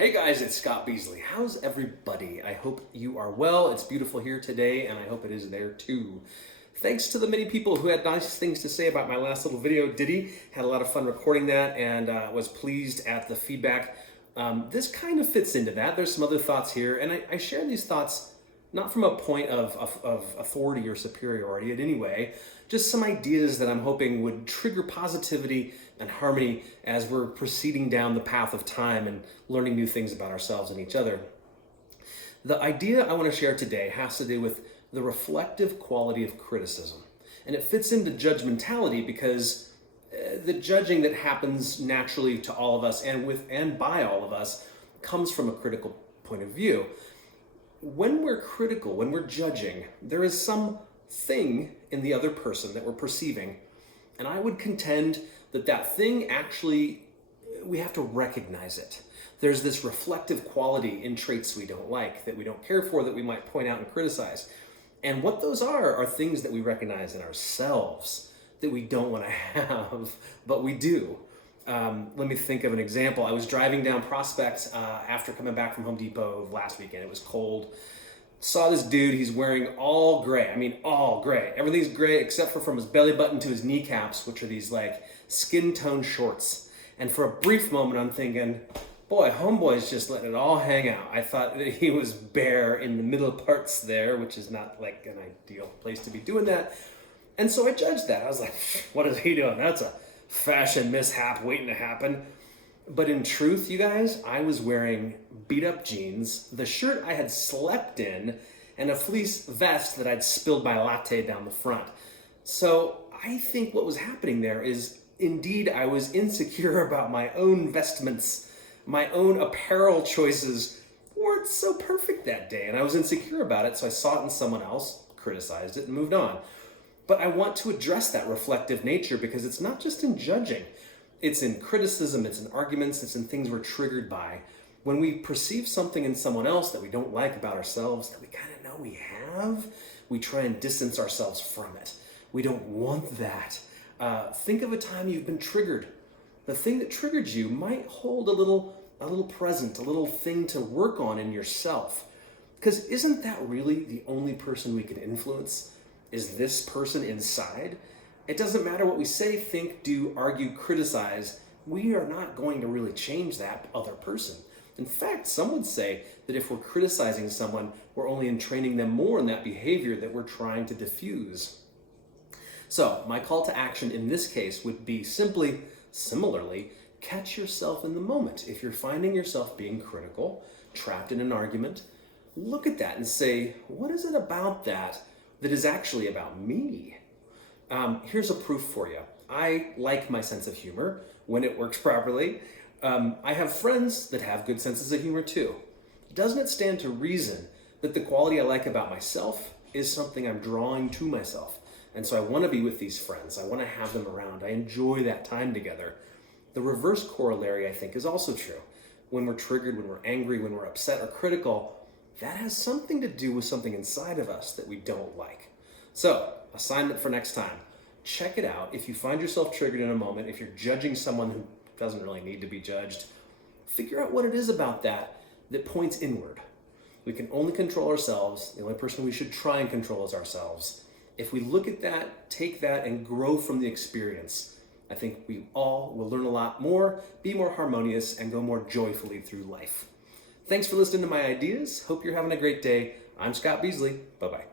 Hey guys, it's Scott Beasley. How's everybody? I hope you are well. It's beautiful here today, and I hope it is there too. Thanks to the many people who had nice things to say about my last little video. Diddy had a lot of fun recording that and was pleased at the feedback. This kind of fits into that. There's some other thoughts here, and I share these thoughts not from a point of authority or superiority in any way, just some ideas that I'm hoping would trigger positivity and harmony as we're proceeding down the path of time and learning new things about ourselves and each other. The idea I want to share today has to do with the reflective quality of criticism. And it fits into judgmentality because the judging that happens naturally to all of us and by all of us comes from a critical point of view. When we're critical, when we're judging, there is something in the other person that we're perceiving. And I would contend that that thing actually, we have to recognize it. There's this reflective quality in traits we don't like, that we don't care for, that we might point out and criticize. And what those are things that we recognize in ourselves that we don't want to have, but we do. Let me think of an example. I was driving down Prospect after coming back from Home Depot last weekend. It was cold. Saw this dude, he's wearing all gray. I mean, all gray. Everything's gray except for from his belly button to his kneecaps, which are these like skin tone shorts. And for a brief moment, I'm thinking, boy, homeboy's just letting it all hang out. I thought that he was bare in the middle parts there, which is not like an ideal place to be doing that. And so I judged that. I was like, what is he doing? That's a fashion mishap waiting to happen. But in truth, you guys, I was wearing beat up jeans, the shirt I had slept in, and a fleece vest that I'd spilled my latte down the front. So I think what was happening there is indeed I was insecure about my own vestments. My own apparel choices weren't so perfect that day, and I was insecure about it, so I saw it in someone else, criticized it, and moved on. But I want to address that reflective nature because it's not just in judging. It's in criticism, it's in arguments, it's in things we're triggered by. When we perceive something in someone else that we don't like about ourselves, that we kind of know we have, we try and distance ourselves from it. We don't want that. Think of a time you've been triggered. The thing that triggered you might hold a little present, a little thing to work on in yourself. Because isn't that really the only person we can influence? Is this person inside? It doesn't matter what we say, think, do, argue, criticize. We are not going to really change that other person. In fact, some would say that if we're criticizing someone, we're only entraining them more in that behavior that we're trying to diffuse. So my call to action in this case would be simply, similarly, catch yourself in the moment. If you're finding yourself being critical, trapped in an argument, look at that and say, what is it about that is actually about me? Here's a proof for you. I like my sense of humor when it works properly. I have friends that have good senses of humor too. Doesn't it stand to reason that the quality I like about myself is something I'm drawing to myself? And so I want to be with these friends. I want to have them around. I enjoy that time together. The reverse corollary, I think, is also true. When we're triggered, when we're angry, when we're upset or critical, that has something to do with something inside of us that we don't like. So, assignment for next time. Check it out. If you find yourself triggered in a moment, if you're judging someone who doesn't really need to be judged, figure out what it is about that points inward. We can only control ourselves. The only person we should try and control is ourselves. If we look at that, take that, and grow from the experience, I think we all will learn a lot more, be more harmonious, and go more joyfully through life. Thanks for listening to my ideas. Hope you're having a great day. I'm Scott Beasley. Bye-bye.